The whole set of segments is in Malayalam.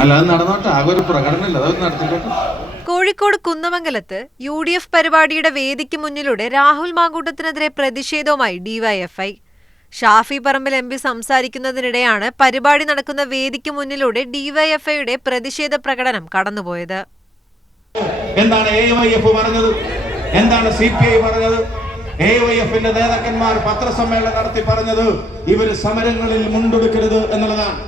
അല്ല അത് നടന്നോട്ടെ. ആകെ ഒരു പ്രകടനമില്ല? അതൊന്നും നടത്തിക്കോട്ടെ. കോഴിക്കോട് കുന്നമംഗലത്ത് യു ഡി എഫ് പരിപാടിയുടെ വേദിക്ക് മുന്നിലൂടെ രാഹുൽ മാങ്കൂട്ടത്തിനെതിരെ പ്രതിഷേധവുമായി DYFI. Shafi Parambil M P സംസാരിക്കുന്നതിനിടെയാണ് പരിപാടി നടക്കുന്ന വേദിക്ക് മുന്നിലൂടെ ഡിവൈഎഫ്ഐയുടെ പ്രതിഷേധ പ്രകടനം കടന്നുപോയത്. എന്താണ് എ വൈ എഫ് പറഞ്ഞത്? എന്താണ് സി പി ഐ പറഞ്ഞത്? എ വൈ എഫിന്റെ നേതാക്കന്മാർ പത്രസമ്മേളനം നടത്തി പറഞ്ഞത് ഇവർ സമരങ്ങളിൽ മുണ്ടെടുക്കരുത് എന്നുള്ളതാണ്.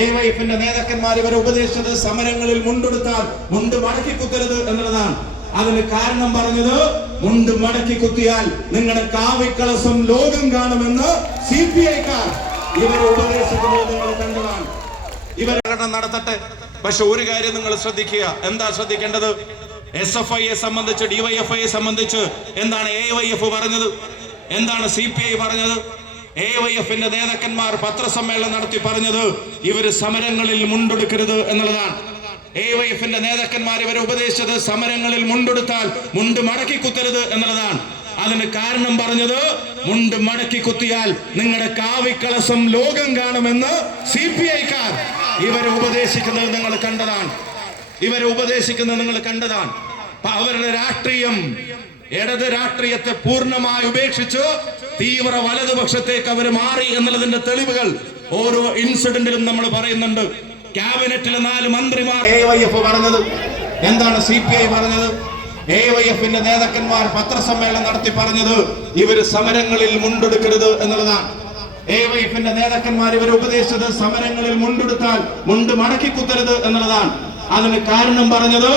എ വൈ എഫിന്റെ നേതാക്കന്മാർ ഇവരെ ഉപദേശിച്ചത് സമരങ്ങളിൽ മുണ്ടെടുത്താൽ മുണ്ട് മടക്കി കുത്തരുത് എന്നുള്ളതാണ്. അതിന് കാരണം പറഞ്ഞത് മുണ്ട് മടക്കി കുത്തിയാൽ നിങ്ങളുടെ കാവിക്കളസം ലോകം കാണുമെന്ന് സി പി ഐക്കാർ ഇവരെ ഉപദേശിക്കുന്നത് നിങ്ങൾ കണ്ടതാണ്. ഇവർ നടത്തട്ടെ. പക്ഷെ ഒരു കാര്യം നിങ്ങൾ ശ്രദ്ധിക്കുക. എന്താ ശ്രദ്ധിക്കേണ്ടത്? എസ് എഫ് ഐയെ സംബന്ധിച്ച് ഡിവൈഎഫ്ഐയെ സംബന്ധിച്ച് എന്താണ് എ വൈ എഫ് പറഞ്ഞത്? എന്താണ് സി പി ഐ പറഞ്ഞത്? എ വൈ എഫിന്റെ നേതാക്കന്മാർ പത്രസമ്മേളനം നടത്തി പറഞ്ഞത് ഇവർ സമരങ്ങളിൽ മുണ്ടെടുക്കരുത് എന്നുള്ളതാണ്. എ വൈ എഫിന്റെ നേതാക്കന്മാർ ഇവരെ ഉപദേശിച്ചത് സമരങ്ങളിൽ മുണ്ടെടുത്താൽ മുണ്ട് മടക്കി കുത്തരുത് എന്നുള്ളതാണ്. അതിന് കാരണം പറഞ്ഞത് മുണ്ട് മടക്കി കുത്തിയാൽ നിങ്ങളുടെ കാവിക്കളസം ലോകം കാണുമെന്ന് സി പി ഐക്കാർ ഇവരെ ഉപദേശിക്കുന്നത് നിങ്ങൾ കണ്ടതാണ്. ഇവരെ ഉപദേശിക്കുന്നത് നിങ്ങൾ കണ്ടതാണ്. അവരുടെ രാഷ്ട്രീയം ഇടത് രാഷ്ട്രീയത്തെ പൂർണമായി ഉപേക്ഷിച്ച് തീവ്ര വലതുപക്ഷത്തേക്ക് അവർ മാറി എന്നുള്ളതിന്റെ തെളിവുകൾ ഓരോ ഇൻസിഡന്റിലും നമ്മൾ പറയുന്നുണ്ട്. ക്യാബിനറ്റിലെ നാല് മന്ത്രിമാർ എ വൈ എഫ് പറഞ്ഞത്. എന്താണ് സി പി ഐ പറഞ്ഞത്? എ വൈ എഫിന്റെ നേതാക്കന്മാർ പത്രസമ്മേളനം നടത്തി പറഞ്ഞത് ഇവർ സമരങ്ങളിൽ മുണ്ടെടുക്കരുത് എന്നുള്ളതാണ്. എ വൈ എഫിന്റെ നേതാക്കന്മാർ ഇവർ ഉപദേശിച്ചത് സമരങ്ങളിൽ മുണ്ടെടുത്താൽ മുണ്ട് മടക്കി കുത്തരുത് എന്നുള്ളതാണ്. അതിന് കാരണം പറഞ്ഞത്